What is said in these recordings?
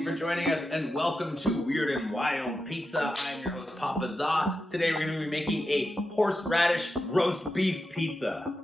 you for joining us and welcome to Weird and Wild Pizza. I'm your host, Papa Za. Today we're going to be making a horseradish roast beef pizza.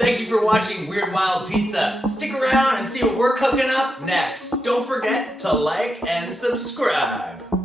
Thank you for watching Weird Wild Pizza. Stick around and see what we're cooking up next. Don't forget to like and subscribe.